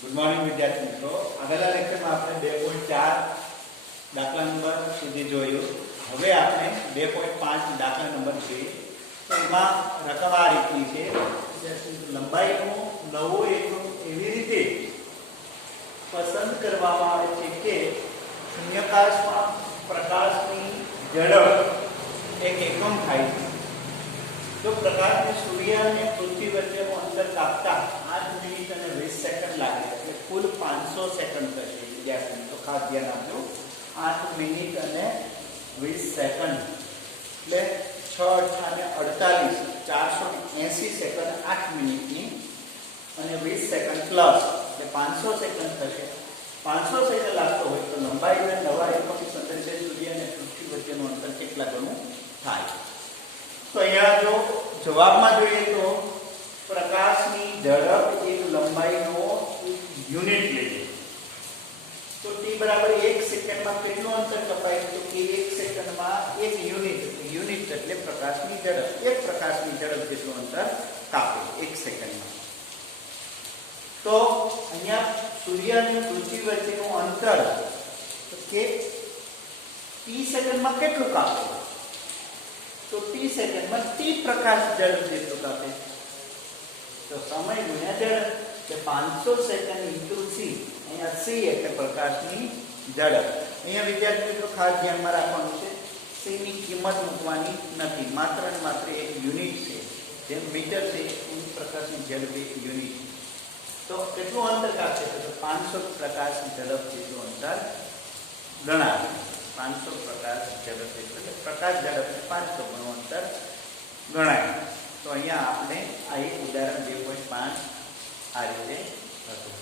Good morning વિદ્યાર્થી મિત્રો, આગળના લેક્ચરમાં આપણે 2.4 દાખલા નંબર સુધી જોયું. હવે આપણે 2.5 દાખલા નંબર જોઈએ. તો એમાં રકમ આ રીતની છે. લંબાઈનો નવો એકમ એવી રીતે પસંદ કરવામાં આવે છે કે શૂન્યાવકાશમાં પ્રકાશની ઝડપ એક એકમ થાય છે. જો પ્રકાશને સૂર્ય અને પૃથ્વી વચ્ચેનું અંતર કાપતા 8 મિનિટ અને 20 સેકન્ડ લાગે, એટલે કુલ 500 સેકન્ડ થશે. વિદ્યાર્થી મિત્રો ખાસ ધ્યાન આપજો. 8 મિનિટ અને 20 સેકન્ડ એટલે 6 અને 48 480 સેકન્ડ 8 મિનિટની અને 20 સેકન્ડ પ્લસ એટલે 500 સેકન્ડ થશે. 500 સેકન્ડ લાગતો હોય તો લંબાઈના નવા એકમની સંદર્ભે સૂર્ય અને પૃથ્વી વચ્ચેનું અંતર કેટલા ગણું થાય? તો અહીંયા જો જવાબમાં જોઈએ તો પ્રકાશની ઝડપ એક લંબાઈનો યુનિટ લઈએ તો t બરાબર 1 સેકન્ડમાં કેટલું અંતર કપાય? તો કે 1 સેકન્ડમાં 1 યુનિટ એટલે પ્રકાશની ઝડપ, એક પ્રકાશની ઝડપ જેટલું અંતર કાપે 1 સેકન્ડમાં. તો અહીંયા સૂર્ય અને પૃથ્વી વચ્ચેનું અંતર તો કે t સેકન્ડમાં કેટલું કાપે? તો t સેકન્ડમાં t પ્રકાશ ઝડપ જેટલું કાપે. તો સમય ગુણ્યા ઝડપ એટલે 500 સેકન્ડ ઇન્ટુ c. અહીંયા c એટલે પ્રકાશની ઝડપ. અહીંયા વિદ્યાર્થી મિત્રો ખાસ ધ્યાનમાં રાખવાનું છે, c ની કિંમત મૂકવાની નથી, માત્ર ને માત્ર એક યુનિટ છે. જેમ મીટર છે એમ પ્રકાશની ઝડપ એક યુનિટ છે. તો કેટલું અંતર કાપશે? તો 500 પ્રકાશની ઝડપ જેટલું અંતર ગણાવે. 500 પ્રકાશ ઝડપ એટલે પ્રકાશ ઝડપ 500 ગણું અંતર ગણાય. તો અહીંયા આપણે આ એક ઉદાહરણ 2.5 આ રીતે હતું.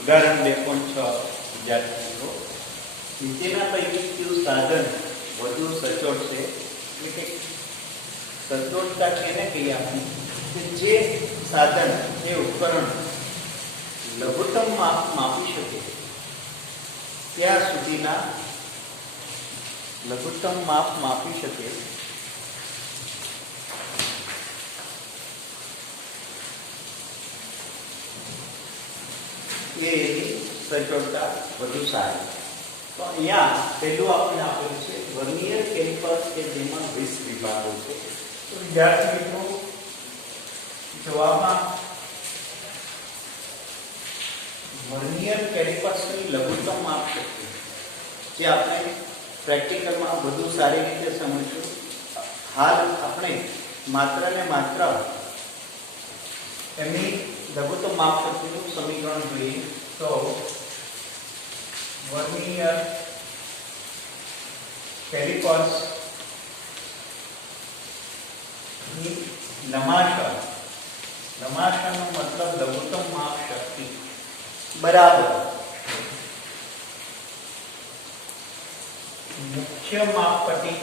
ઉદાહરણ 2.6 વિદ્યાર્થી મિત્રો, નીચેના પૈકી કયું સાધન વધુ સચોટ છે? એટલે કે સચોટતા કેને કહીએ આપણે? કે જે સાધન એ ઉપકરણ લઘુત્તમ માપ માપી શકે ત્યાં સુધીના લઘુત્તમ માપ માપી શકે એની સચોટતા વધુ સારી. તો અહીંયા પહેલું આપણે આપેલું છે વર્નિયર કેલિપર્સ કે જેમાં 20 વિભાગો છે. તો વિદ્યાર્થી મિત્રો જવાબમાં વર્નિયર કેલિપર્સની લઘુત્તમ માપ શક્તિ જે આપણે પ્રેક્ટિકલમાં વધુ સારી રીતે સમજીશું. હાલ આપણે માત્ર ને માત્ર એમની લઘુત્તમ માપ શક્તિનું સમીકરણ જોઈએ. તો વર્નિયર કેલિપર્સ ની લમાશનો મતલબ લઘુત્તમ માપ શક્તિ બરાબર મુખ્ય માપપટ્ટી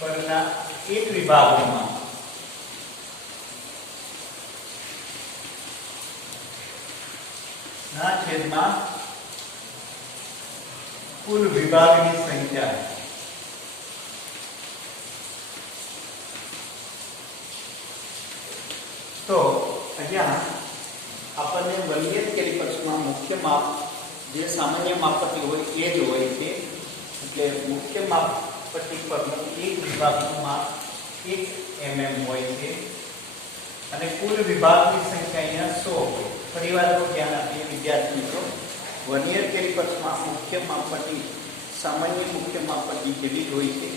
પરના એક વિભાગમાં ના છેદમાં કુલ વિભાગની સંખ્યા. તો અહીંયા આપણને વર્નિયર કેલિપર્સમાં મુખ્ય માપ જે સામાન્ય માપપટ્ટી હોય એ જ હોય છે. એટલે મુખ્ય માપપટ્ટી પરનું એક વિભાગનું માપ 1 mm હોય છે અને કુલ વિભાગની સંખ્યા અહીંયા 100 હોય. ફરી વાર ધ્યાન આપીએ વિદ્યાર્થી મિત્રો, વર્નિયર કેલિપર્સમાં મુખ્ય માપપટ્ટી સામાન્ય મુખ્ય માપપટ્ટી જેવી જ હોય છે.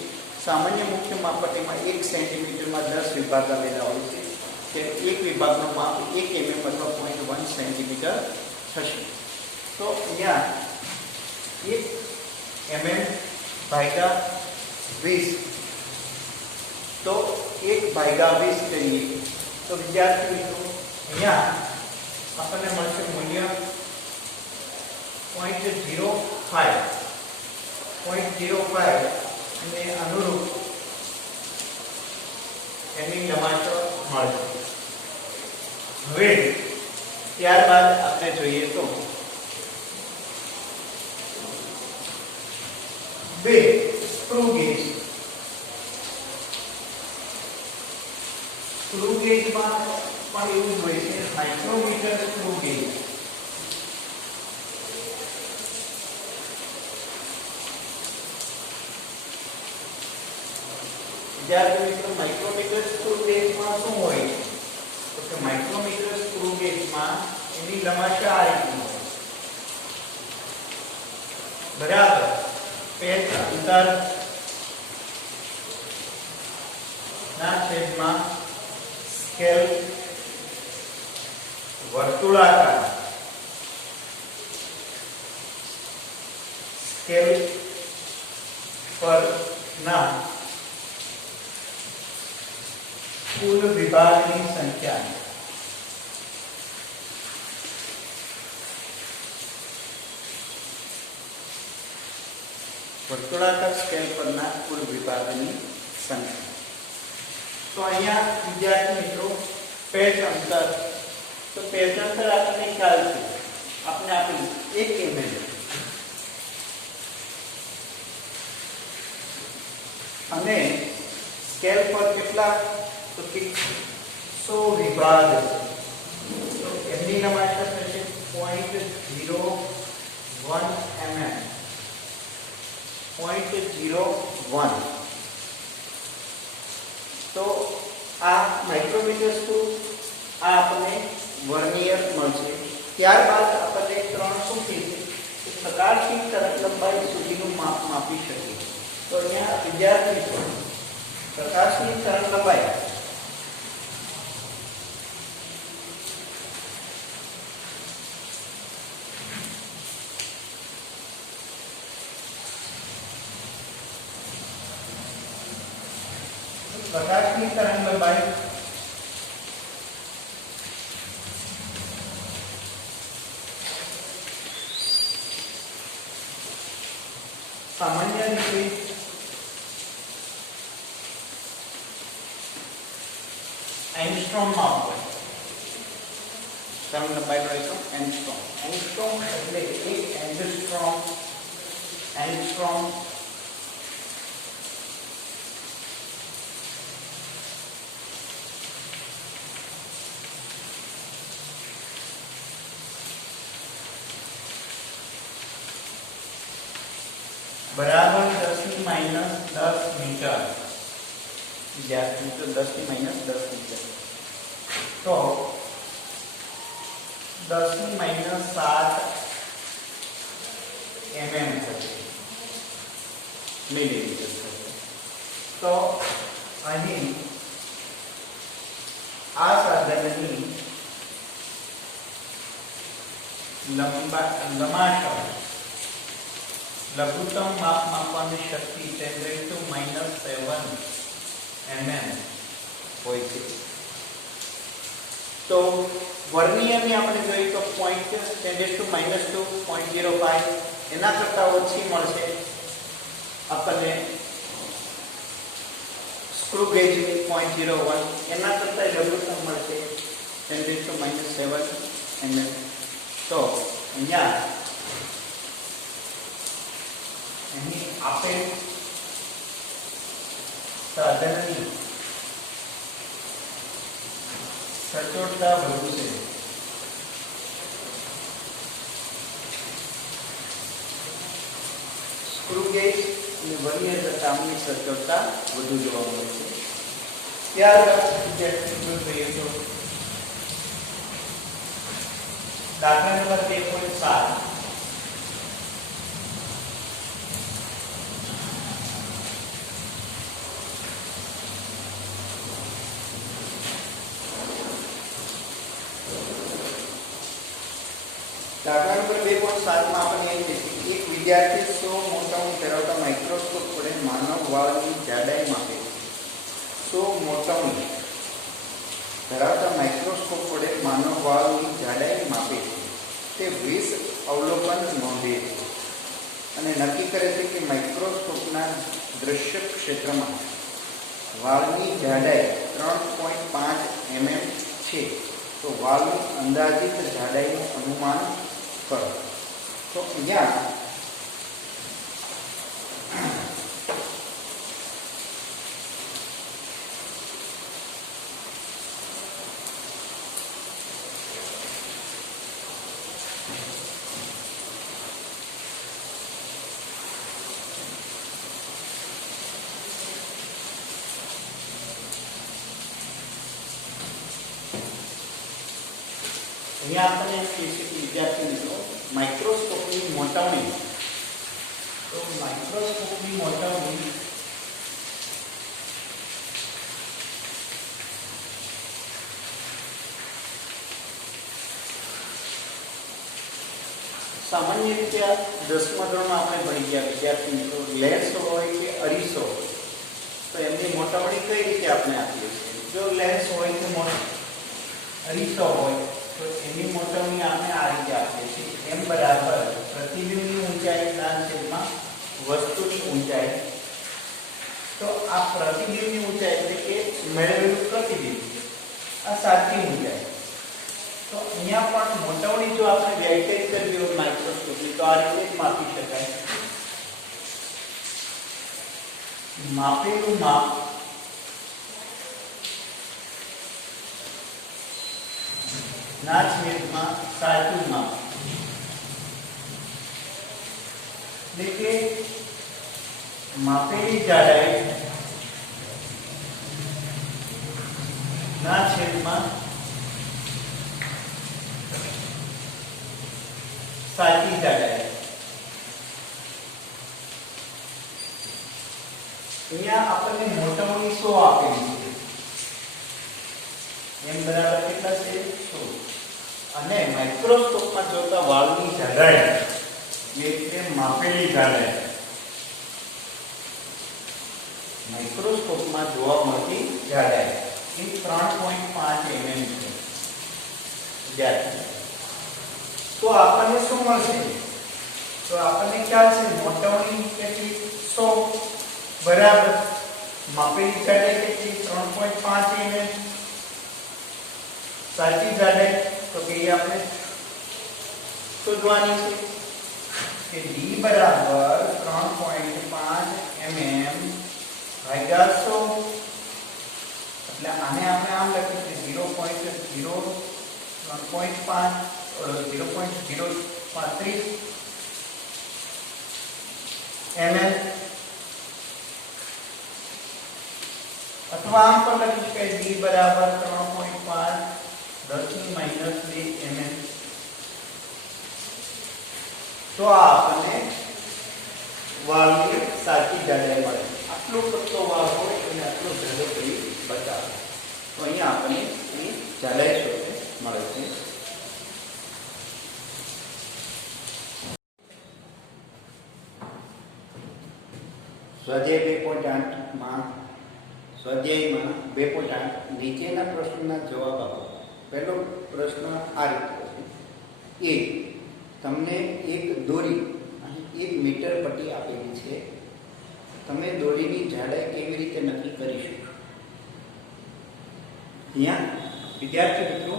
સામાન્ય મુખ્ય માપપટ્ટીમાં 1 સેન્ટીમીટરમાં 10 વિભાગ આવેલા હોય છે. એક વિભાગનું માપ 1 mm અથવા 0.1 સેન્ટીમીટર થશે. તો અહીંયા 1 mm ભાગ્યા 20 તો 1 ભાગ્યા 20 કરીએ તો વિદ્યાર્થી મિત્રો અહીંયા આપણને મળશે મૂલ્ય 0.05 અને અનુરૂપ એની લંબાઈ મળશે. હવે ત્યારબાદ આપણે જોઈએ તો બે સ્ક્રૂ ગેજ. સ્ક્રૂ ગેજમાં પણ એવું જ હોય છે, માઇક્રોમીટર સ્ક્રૂ ગેજ. વિદ્યાર્થી મિત્રો, માઇક્રોમીટર સ્ક્રૂ ગેજમાં શું હોય તો કે માઇક્રોમીટર સ્ક્રૂ ગેજમાં એની લંબાઈ આ રીતની હોય. બરાબર. પેચ અંતર ના છેદમાં સ્કેલ વર્તુળાકાર સ્કેલ પર ના કુલ વિભાગની સંખ્યા. વર્તુળાકાર સ્કેલ પરના કુલ વિભાગની સંખ્યા. તો અહીંયા વિદ્યાર્થી મિત્રો પેચ અંતર, તો પેચ અંતર આપણને ખ્યાલ છે, આપણે આપેલું 1 mm. અને સ્કેલ પર કેટલા તો કે 100 વિભાગ છે. તો એમની લંબાઈ થશે 0.01 mm. 0.01. તો આ માઇક્રોમીટર સ્ક્રૂ, આ આપણને વર્નિયર મળશે. ત્યારબાદ આપણે 300 થી પ્રકાશની તરંગ લંબાઈ સુધીનું માપ માપી શકીએ. તો અહીંયા વિદ્યાર્થી પ્રકાશની તરંગ લંબાઈ સામાન્ય રીતે એંગસ્ટ્રોમમાં હોય. તરંગ લંબાઈનો એકમ એંગસ્ટ્રોમ. એંગસ્ટ્રોમ એટલે 1 એંગસ્ટ્રોમ. એંગસ્ટ્રોમ બરાબર 10 ની માઈનસ 10 મીટર. વિદ્યાર્થી મિત્રો 10 ની માઈનસ 10 મીટર. તો 10 ની માઈનસ 7 mm થશે, મિલીમીટર થશે. તો અહીં આ સાધનની લંબાઈ લઘુત્તમ માપ માપવાની શક્તિ 10⁻⁷ mm હોય છે. તો વર્નિયરની આપણે જોઈએ તો 10⁻², 0.05 એના કરતાં ઓછી મળશે આપણને. સ્ક્રૂ ગેજની 0.01 એના કરતાં લઘુત્તમ મળશે 10⁻⁷ mm. તો અહીંયા આપેલ સાધનની સચોટતા વધુ છે. સ્ક્રૂ ગેજ અને વર્નિયર કરતાં આમની સચોટતા વધુ જોવા મળે છે. ત્યારબાદ વિદ્યાર્થીઓ જોઈએ તો દાખલા નંબર 2.7. દાખલા નંબર 2.7 માં આપણને એમ છે કે એક વિદ્યાર્થી 100 મોટાઉની ધરાવતા માઇક્રોસ્કોપ વડે માનવ વાળની જાડાઈ માપે છે. 100 મોટાઉની ધરાવતા માઇક્રોસ્કોપ વડે માનવ વાળની જાડાઈ માપે છે. તે 20 અવલોકન નોંધે છે અને નક્કી કરે છે કે માઇક્રોસ્કોપના દૃશ્ય ક્ષેત્રમાં વાળની જાડાઈ 3.5 mm છે. તો વાળની અંદાજિત જાડાઈનું અનુમાન કરો. તો અહીંયા અહીંયા આપણે એમ કહીએ છીએ કે વિદ્યાર્થી મિત્રો માઇક્રોસ્કોપની મોટાવણી, તો માઇક્રોસ્કોપની મોટાવણી સામાન્ય રીતે 10મા ધોરણમાં આપણે ભણી ગયા વિદ્યાર્થી મિત્રો, લેન્સ હોય કે અરીસો હોય તો એમની મોટાવણી કઈ રીતે આપણે આપીએ છીએ. જો લેન્સ હોય કે અરીસો હોય તો એની મોટાવણી આપણે આ રીતે આપીએ છીએ, m બરાબર પ્રતિબિંબની ઊંચાઈ ના છેદમાં વસ્તુની ઊંચાઈ. તો આ પ્રતિબિંબની ઊંચાઈ એટલે કે મેળવેલું પ્રતિબિંબ, આ સાચી ઊંચાઈ. તો અહીંયા પણ મોટાવણી જો આપણે વ્યાખ્યાયિત કરવી હોય માઇક્રોસ્કોપની તો આ રીતે માપી શકાય. માપેલું માપ ના છેદમાં સાચું માપ, એટલે કે માપેલી જાડાઈ ના છેદમાં સાચી જાડાઈ. અહીંયા આપણને મોટાવણી 100 આપેલી છે, m બરાબર કેટલા છે 100. અને માઇક્રોસ્કોપમાં જોતા વાળની જાડાઈ એટલે માપેલી જાડાઈ, માઇક્રોસ્કોપમાં જોવા મળતી જાડાઈ એ 3.5 mm છે વિદ્યાર્થી. તો આપણને શું મળશે? તો આપણને ખ્યાલ છે મોટાવણી કેટલી 100 બરાબર માપેલી જાડાઈ કેટલી 3.5 mm, સાચી જાડાઈ તો કે આપણે શોધવાની છે કે d બરાબર 3.5 mm ભાગ્યા 100. એટલે આને આપણે આમ લખીએ 0.035 mm, અથવા આમ પણ લખી શકાય d બરાબર 3.5 10 - 2 mm. તો આ આપણને વાળની સાચી જાડાઈ મળે. આટલો પતલો વાળ હોય અને આટલો જાડો કરી બતાવે તો અહીંયા આપણને એની જાડાઈ શોધે મળે છે. સ્વાધ્યાય 2.8 નીચેના પ્રશ્નના જવાબ આપો. પહેલો પ્રશ્ન આ રીતે છે. એ તમને એક દોરી અહીં 1 મીટર પટ્ટી આપેલી છે, તમે દોરીની જાડાઈ કેવી રીતે નક્કી કરી શકો? અહીંયા વિદ્યાર્થી મિત્રો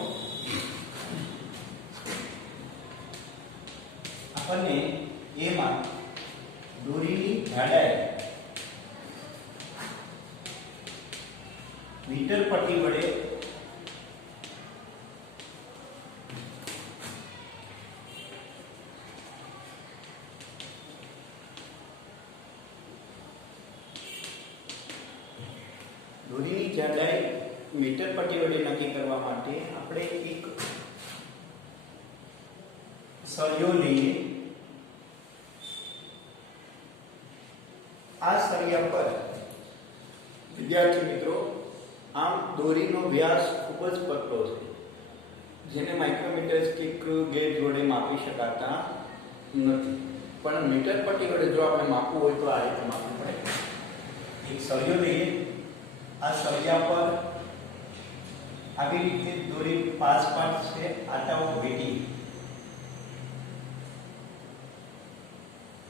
આપણને એમાં દોરીની જાડાઈ મીટર પટ્ટી વડે દોરીની જાડાઈ મીટર પટ્ટી વડે નક્કી કરવા માટે આપણે એક સળિયો લઈએ. આ સળિયા પર વિદ્યાર્થી મિત્રો આમ દોરીનો વ્યાસ ખૂબ જ પતલો છે, જેને માઇક્રોમીટર સ્ટિક ગેજ વડે માપી શકાતા નથી. પણ મીટર પટ્ટી વડે જો આપણે માપવું હોય તો આ રીતે માપવું પડે. એક સળિયો લઈએ, આ સળિયા પર આવી રીતે દોરી 5 પાર્ટ છે આટાઓ વીટી,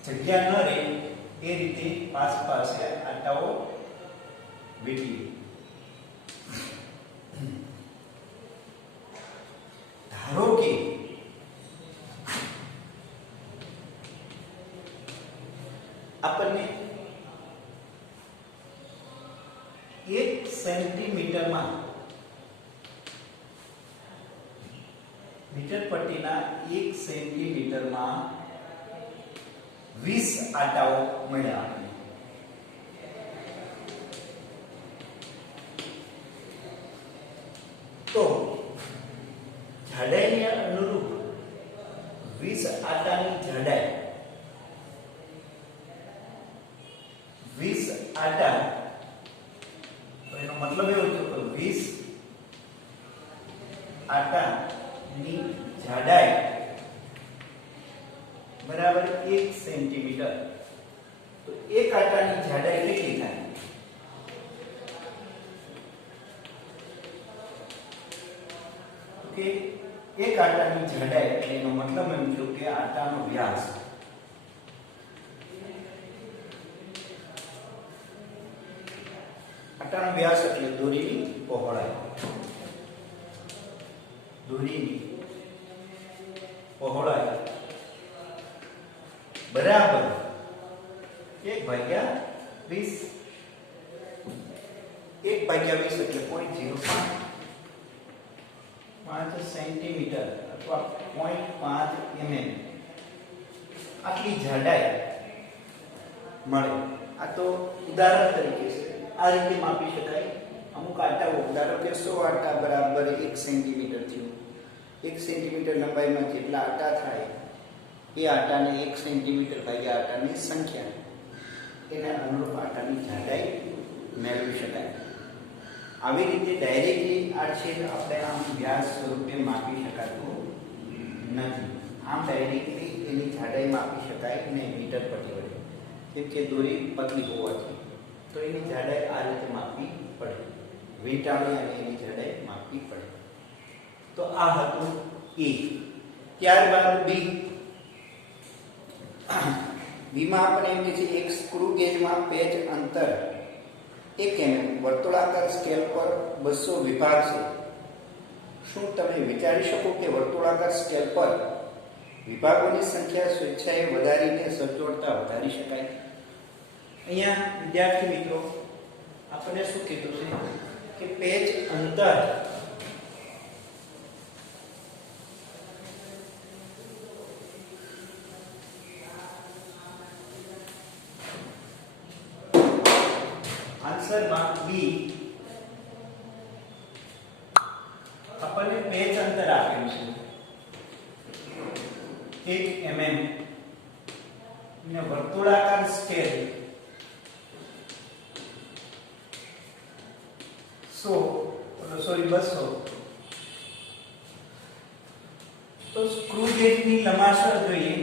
જગ્યા ન રહે એ રીતે 5 પાસે આટાઓ વીટી. ધારો કે આપણને 1 સેન્ટીમીટરમાં મીટર પટ્ટીના 1 સેન્ટીમીટરમાં 20 આટાઓ મળ્યા. તો જાડાઈની આટા, તો એનો મતલબ એવો થયો કે 20 આટાની જાડાઈ બરાબર 1 સેન્ટીમીટર. તો એક આટાની જાડાઈ કેટલી થાય? કે એક આટાની જાડાઈ એટલે એનો મતલબ એમ થયો કે આટાનો વ્યાસ આટાનો વ્યાસ એટલે દોરીની પહોળાઈ. દોરીની પહોળાઈ બરાબર 1/20. 1/20 એટલે 0.05 સેન્ટીમીટર અથવા 0.5 mm આટલી જાડાઈ મળે. આ તો ઉદાહરણ તરીકે છે, આ રીતે માપી શકાય. અમુક આટાઓ ધારો કે 100 આટા બરાબર 1 સેન્ટીમીટર થયું. 1 સેન્ટીમીટર લંબાઈમાં જેટલા આટા થાય એ આટાને 1 સેન્ટીમીટર ભાગ્યા આટાની સંખ્યા એને અનુરૂપ આટાની જાડાઈ મેળવી શકાય. આવી રીતે ડાયરેક્ટલી આ છેદ આપણે આમ વ્યાસ સ્વરૂપે માપી શકાતું નથી. આમ ડાયરેક્ટલી એની જાડાઈ માપી શકાય નહીં મીટર પટ્ટી વડે, કેમ કે દોરી પતલી હોવાથી. તો એની જાડાઈ આ રીતે માપવી પડે, વીંટાળી અને એની જાડાઈ માપવી પડે. તો આ હતું એ. ત્યારબાદ બી. બીમાં આપણે એમ છે એક સ્ક્રૂ ગેજમાં પેચ અંતર 1 mm વર્તુળાકાર સ્કેલ પર 200 વિભાગ છે. શું તમે વિચારી શકો કે વર્તુળાકાર સ્કેલ પર વિભાગોની સંખ્યા સ્વેચ્છાએ વધારીને સચોટતા વધારી શકાય? અહીંયા વિદ્યાર્થી મિત્રો આપણે શું કીધું છે કે પેચ અંતર આન્સરમાં બી આપણને પેચ અંતર આપ્યું છે 1 mm ને વર્તુળાકાર સ્કેલ 200. તો સ્ક્રૂ ગેજની લંબાઈ જોઈએ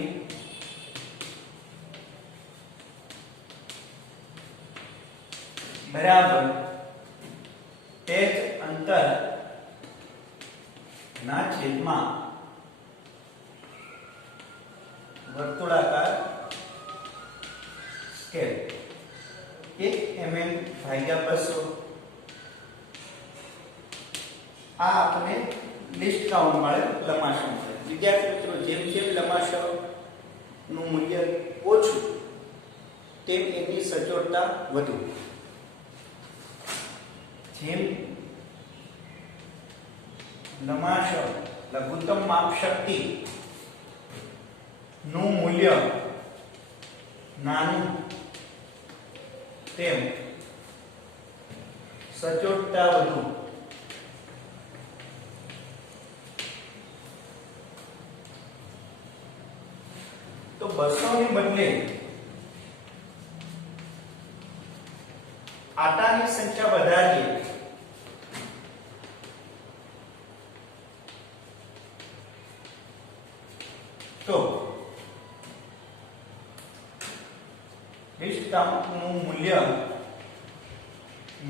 બરાબર પેચ અંતર ના છેદમાં વર્તુળાકાર સ્કેલ 1 mm ભાગ્યા 200. આ આપણે લિસ્ટ કાઉન્ટ મળે લંબાઈ મળે. વિદ્યાર્થી મિત્રો જેમ જેમ લંબાઈ નું મૂલ્ય ઓછું તેમ એની સચોટતા વધુ. જેમ લંબાઈ લઘુત્તમ માપ શક્તિ નું મૂલ્ય નાનું તેમ સચોટતા વધુ. તો 200 ની બદલે આટાની સંખ્યા વધારીએ તો લિસ્ટ કાઉન્ટનું મૂલ્ય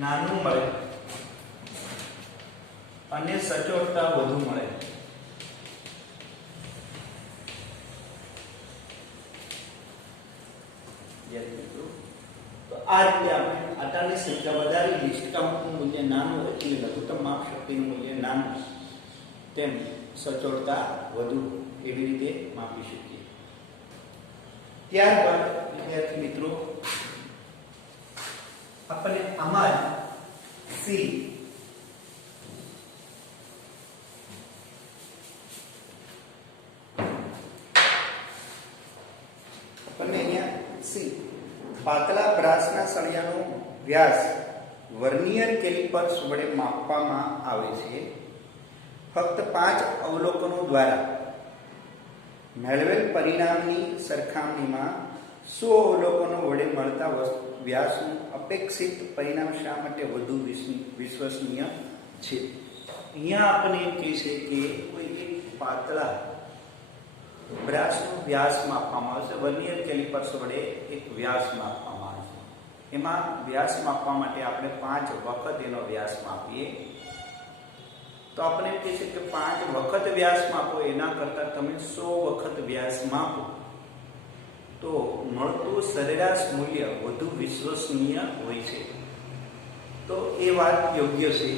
નાનું મળે અને સચોટતા વધુ મળે. તો આ રીતે આપણે આટાની સંખ્યા વધારી લિસ્ટ કાઉન્ટનું મૂલ્ય નાનું એટલે લઘુત્તમ માપ શક્તિનું મૂલ્ય નાનું તેમ સચોટતા વધુ એવી રીતે માપી શકીએ. ત્યારબાદ વિદ્યાર્થી મિત્રો આપણે આમાં સી આપણને અહીંયા સી પાતળા બ્રાસના સળિયાનો વ્યાસ વર્નિયર કેલિપર્સ વડે માપવામાં આવે છે. ફક્ત 5 અવલોકનો દ્વારા મેળવેલ પરિણામની સરખામણીમાં 100 અવલોકનો વડે મળતા વ્યાસનું અપેક્ષિત પરિણામ શા માટે વધુ વિશ્વસનીય છે? અહીંયા આપણે એમ કહે છે કે કોઈ એક પાતળા બ્રાસનો વ્યાસ માપવામાં આવે છે. વર્નિયર કેલિપર્સ વડે એક વ્યાસ માપવામાં આવે છે. એમાં વ્યાસ માપવા માટે આપણે 5 વખત એનો વ્યાસ માપીએ તો આપણે એમ કહે છે કે 5 વખત વ્યાસ માપો એના કરતાં તમે 100 વખત વ્યાસ માપો તો મળતું સરેરાશ મૂલ્ય વધુ વિશ્વસનીય હોય છે. તો એ વાત યોગ્ય છે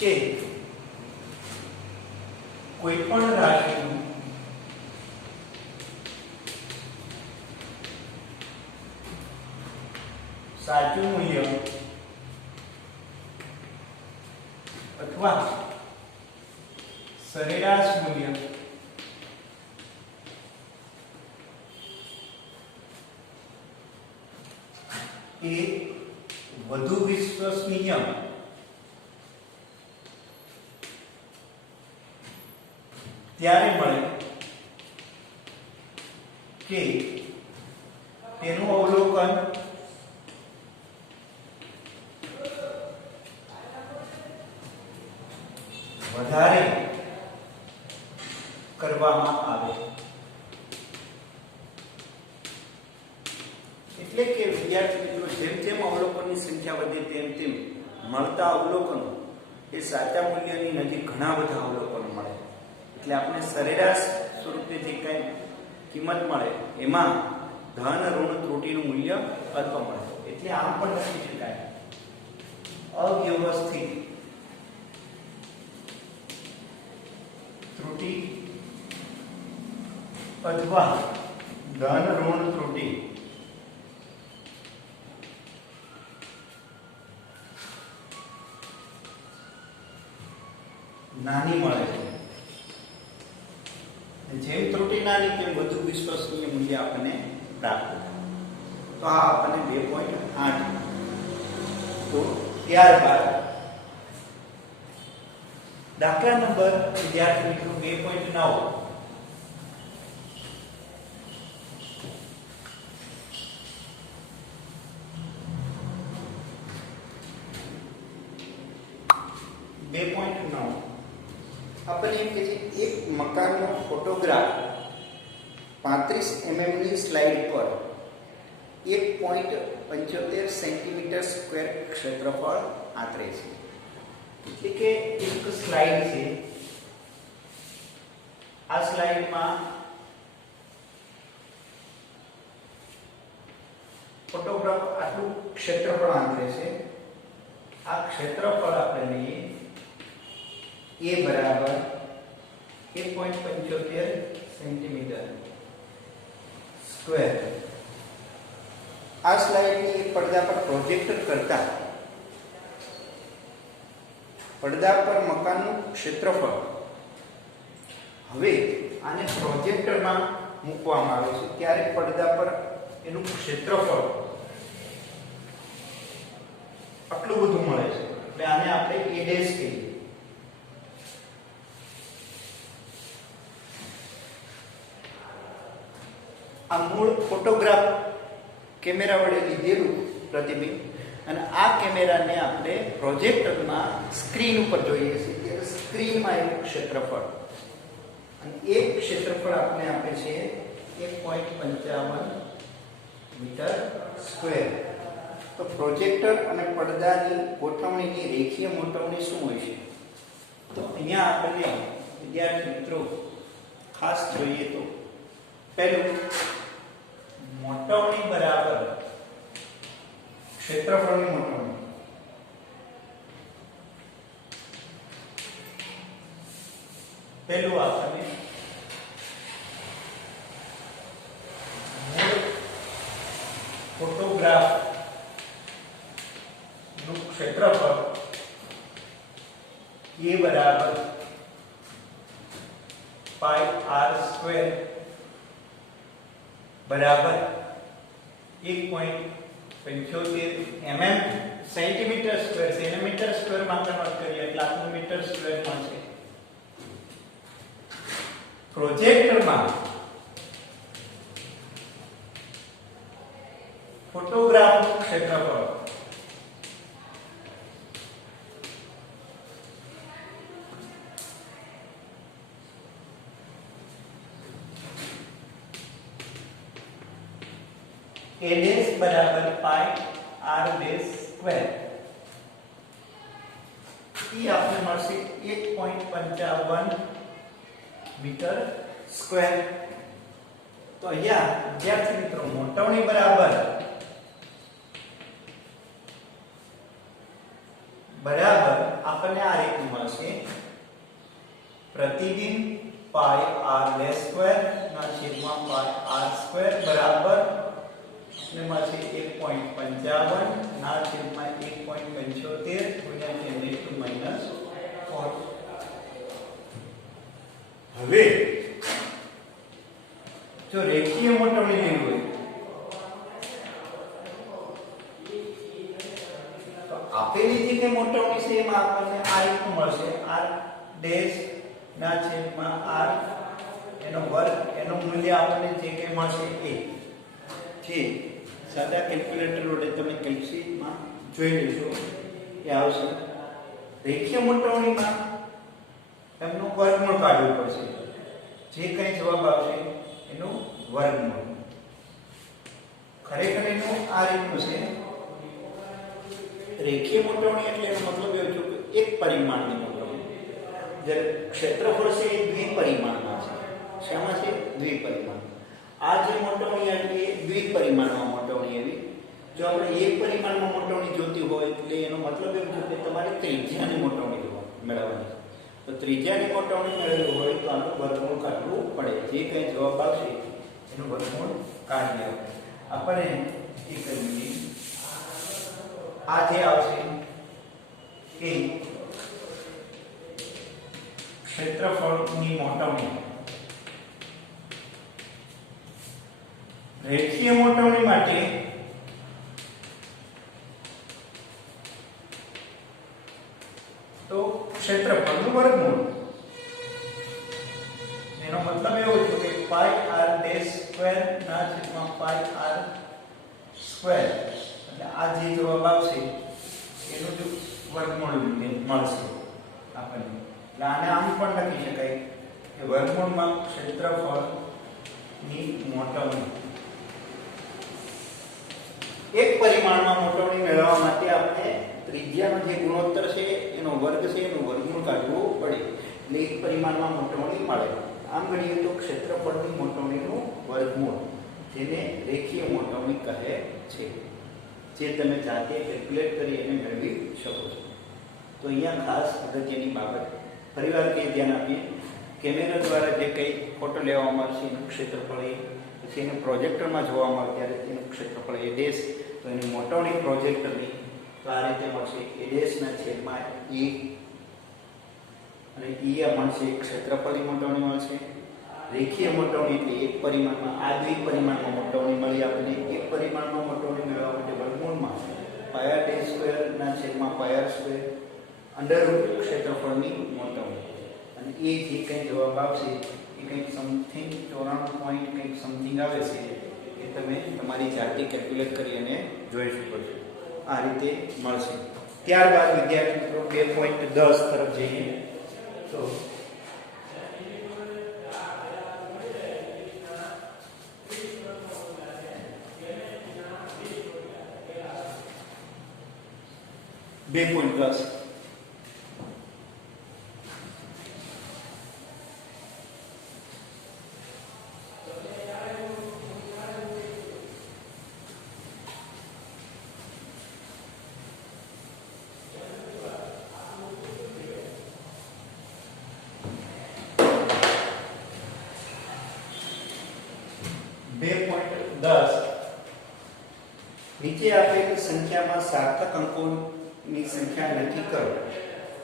કે કોઈ પણ રાશિનું સાચું મૂલ્ય અથવા સરેરાશ મૂલ્ય એ વધુ વિશ્વસનીય ત્યારે મળે કે તેનું અવલોકન વધારે કરવામાં આવે. એટલે કે વિદ્યાર્થી મિત્રો જેમ જેમ અવલોકનની સંખ્યા વધે તેમ તેમ મળતા અવલોકનો એ સાચા મૂલ્યની નજીક ઘણા બધા અવલોકનો મળે. એટલે આપણે સરેરાશ સ્વરૂપે જે કંઈ કિંમત મળે એમાં ધન ઋણ ત્રુટિનું મૂલ્ય અલ્પ મળે. એટલે આમ પણ લખી શકાય અવ્યવસ્થિત ત્રુટિ અથવા ધન ઋણ ત્રુટિ નાની મળે છે. જેમ ત્રુટિ નાની તેમ વધુ વિશ્વસનીય મૂલ્ય આપણને પ્રાપ્ત થાય. તો આ આપણને 2.8. તો ત્યારબાદ દાખલા નંબર વિદ્યાર્થી મિત્રો 2.9. આપણે એમ કે છે એક મકાનનો ફોટોગ્રાફ 35 mm ની સ્લાઇડ પર 1.75 સેન્ટીમીટર સ્ક્વેર ક્ષેત્રફળ આંતરે છે. એટલે કે એક સ્લાઇડ છે. આ સ્લાઇડમાં ફોટોગ્રાફ આટલું ક્ષેત્રફળ આંતરે છે. આ ક્ષેત્રફળ આપણે લઈએ એ બરાબર 1.75 સેન્ટીમીટર સ્ક્વેર. આ સ્લાઇડને એક પડદા પર પ્રોજેક્ટર કરતા પડદા પર મકાનનું ક્ષેત્રફળ. હવે આને પ્રોજેક્ટરમાં મૂકવામાં આવે છે ત્યારે પડદા પર એનું ક્ષેત્રફળ આટલું બધું મળે છે. એટલે આને આપણે a' કહીએ. આ મૂળ ફોટોગ્રાફ કેમેરા વડે લીધેલું પ્રતિબિંબ અને આ કેમેરાને આપણે પ્રોજેક્ટરમાં સ્ક્રીન ઉપર જોઈએ છીએ ત્યારે સ્ક્રીનમાં એનું ક્ષેત્રફળ અને એક ક્ષેત્રફળ આપણે આપે છે 1.55 મીટર સ્ક્વેર. તો પ્રોજેક્ટર અને પડદાની ગોઠવણીની રેખીય ગોઠવણી શું હોય છે? તો અહીંયા આપણે વિદ્યાર્થી મિત્રો ખાસ જોઈએ તો પહેલું મોટવણી બરાબર ક્ષેત્રફળની મોટવણી. પહેલું આપણને ફોટોગ્રાફ નું ક્ષેત્રફળ એ બરાબર પાઈ r સ્ક્વેર બરાબર 1.75 mm centimetre square. Centimetre square માં કન્વર્ટ કરીએ એટલે આટલું મીટર સ્ક્વેર મળશે. પ્રોજેક્ટરમાં ફોટોગ્રાફનું ક્ષેત્રફળ a dash બરાબર પાઈ r dash સ્ક્વેર એ આપણે મળશે 1.55 મીટર સ્ક્વેર. તો અહીંયા વિદ્યાર્થી મિત્રો મોટવણી બરાબર આપણને આ રીતનું મળશે. પ્રતિબિંબ પાઈ r dash સ્ક્વેર ના છેદમાં પાઈ r સ્ક્વેર બરાબર ને મળશે 1.55 ના છેદમાં 1.75 ગુણ્યા 10⁻⁴. હવે જો રેખીય મોટવણી લેવી હોય તો આપેલી જે કે મોટવણી છે એમાં આપણને આ રીતનું મળશે. r ડેશ ના છેદમાં r એનો વર્ગ એનું મૂલ્ય આપણને જે કે મળશે એ છે. સાદા કેલ્ક્યુલેટર વડે તમે કેલ્ક્યુલેટમાં જોઈ લેશો એ આવશે. રેખીય મોટવણીમાં એમનું વર્ગમૂળ કાઢવું પડશે. જે કંઈ જવાબ આવશે એનું વર્ગમૂળ. ખરેખર એનું આ રીતનું છે. રેખીય મોટવણી એટલે એનો મતલબ એવો છે કે એક પરિમાણની મોટવણી. જ્યારે ક્ષેત્રફળ છે એ દ્વિપરિમાણમાં છે. શામાં છે? દ્વિપરિમાણ. આ જે મોટવણી એટલે દ્વિપરિમાણમાં મોટવણી એવી. જો આપણે એક પરિમાણમાં મોટવણી જોતી હોય એટલે એનો મતલબ એમ છે કે તમારે ત્રિજ્યાની મોટવણી મેળવવાની છે. તો ત્રિજ્યાની મોટવણી મેળવવી હોય તો આનું વર્ગમૂળ કાઢવું પડે. જે કંઈ જવાબ આવશે એનું વર્ગમૂળ કાઢી લેવું. આપણે એ કરીએ. આ જે આવશે એ ક્ષેત્રફળની મોટવણી. રેખીય મોટવણી માટે તો ક્ષેત્રફળનું વર્ગમૂળ. એનો મતલબ એવો છે કે પાઈ r ડેશ સ્ક્વેર ના છેદમાં પાઈ r સ્ક્વેર. એટલે આ જે જવાબ આવશે એનું જ વર્ગમૂળ મળશે આપણને. એટલે આને આમ પણ લખી શકાય કે વર્ગમૂળમાં ક્ષેત્રફળની મોટવણી. એક પરિમાણમાં મોટવણી મેળવવા માટે આપણે ત્રિજ્યાનો જે ગુણોત્તર છે એનો વર્ગ છે એનું વર્ગમૂળ કાઢવું પડે. એટલે એક પરિમાણમાં મોટવણી મળે. આમ ગણીએ તો ક્ષેત્રફળની મોટવણીનું વર્ગમૂળ જેને રેખીય મોટવણી કહે છે. જે તમે જાતે કેલ્ક્યુલેટ કરી એને મેળવી શકો છો. તો અહીંયા ખાસ અગત્યની બાબત ફરીવાર કે ધ્યાન આપીએ. કેમેરા દ્વારા જે કંઈ ફોટો લેવામાં આવશે એનું ક્ષેત્રફળ એ, પછી એને પ્રોજેક્ટરમાં જોવામાં આવે ત્યારે તેનું ક્ષેત્રફળ એ ડેશ. તો એની મોટવણી પ્રોજેક્ટરની તો આ રીતે મળશે એ ડેશના છેદમાં e. અને e મળશે ક્ષેત્રફળની મોટવણી મળશે. રેખીય મોટવણી એટલે એક પરિમાણમાં. આ દ્વિપરિમાણમાં મોટવણી મળી આપણને. એક પરિમાણમાં મોટવણી મેળવવા માટે વર્ગમૂળમાં પાઈ r ડેશ સ્ક્વેર ના છેદમાં પાઈ r સ્ક્વેર અંડરરૂટ ક્ષેત્રફળની મોટવણી. અને એ જે કંઈ જવાબ આવશે એ કંઈક સમથિંગ 94 પોઈન્ટ કંઈક સમથિંગ આવે છે. એ તમે તમારી જાતે કેલ્ક્યુલેટ કરી અને જોઈ શકો છો. આ રીતે મળશે. ત્યારબાદ વિદ્યાર્થી મિત્રો 2.10 તરફ જઈએ તો નીચે આપેલી સંખ્યામાં સાર્થક અંકોની સંખ્યા નક્કી કરો.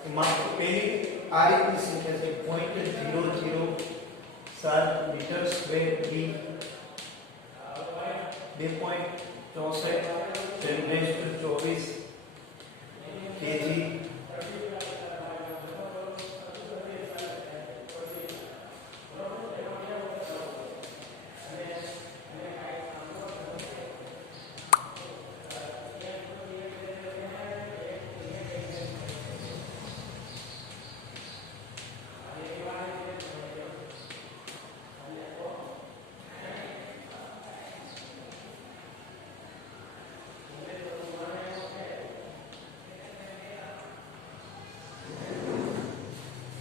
એમાં પહેલી આ રીતની સંખ્યા છે 0.007 મીટર સ્ક્વેર ડી 2.64 કેજી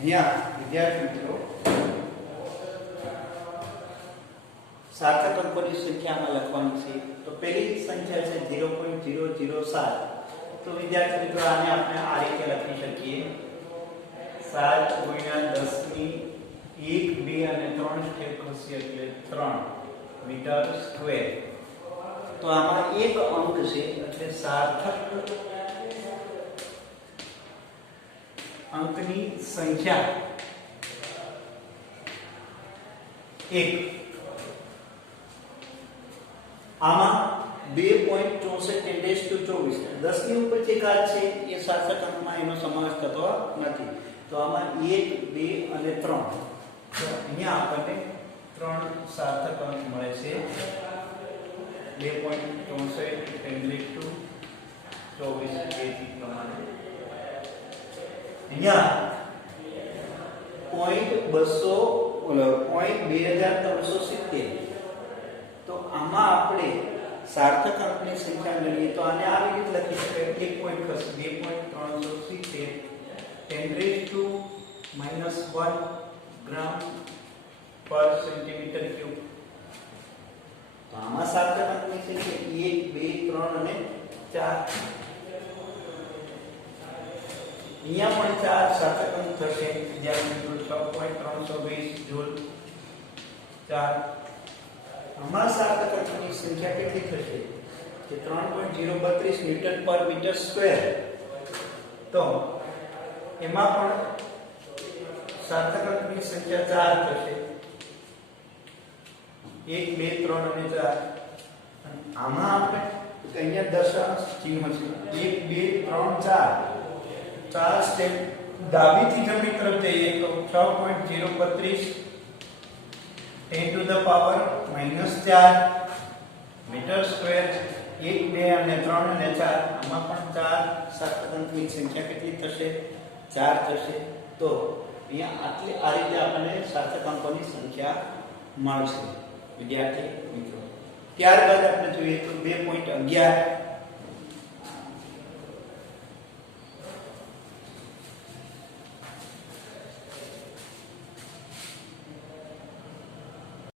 અહીંયા વિદ્યાર્થી મિત્રો સાર્થક અંકોની સંખ્યામાં લખવાની છે. તો પહેલી સંખ્યા છે 0.007. તો વિદ્યાર્થી મિત્રો આને આપણે આ રીતે લખી શકીએ 7 ગુણ્યા 10 ની 1 2 અને 3 સ્ટેપ હશે એટલે 3 મીટર સ્ક્વેર. તો આમાં એક અંક છે એટલે સાર્થક અંકની સંખ્યા 1. આમાં 2.64 10 10 ની ઉપર જે ઘાત છે એ સાર્થક અંકમાં એનો સમાવેશ થતો નથી. તો આમાં 1 2 અને 3. તો અહીંયા આપણને 3 સાર્થક અંક મળે છે. 2.64 24 પ્રમાણે અહીંયા 0.2370. તો આમાં આપણે સાર્થક અંકની સંખ્યા ગણીએ તો આને આવી રીતે લખી શકાય. 1 પોઈન્ટ ખસે 2.370 10⁻⁻1 ગ્રામ પર સેન્ટીમીટર ક્યુબ. તો આમાં સાર્થક અંકની સંખ્યા 1 2 3 અને 4. અહીંયા પણ 4 સાર્થક અંક થશે. વિદ્યાર્થી મિત્રો 6.320 જૂલ 4. આમાં સાર્થક અંકની સંખ્યા કેટલી થશે કે 3.032 ન્યૂટન પર મીટર સ્ક્વેર. તો એમાં પણ સાર્થક અંકની સંખ્યા 4 થશે. 1 2 3 અને 4. આમાં આપણે અહીંયા દશાંશ ચિહ્ન છે 1 2 3 4. 4 સ્ટેપ ડાબીથી જમણી તરફ જઈએ તો 6.032 10 to the power -4 metre square. 1 2 અને 3 અને 4. આમાં પણ 4 સાર્થક અંકની સંખ્યા કેટલી થશે 4 થશે. તો અહીંયા આ રીતે આપણને સાર્થક અંકોની સંખ્યા મળશે વિદ્યાર્થી મિત્રો. ત્યારબાદ આપણે જોઈએ તો 2.11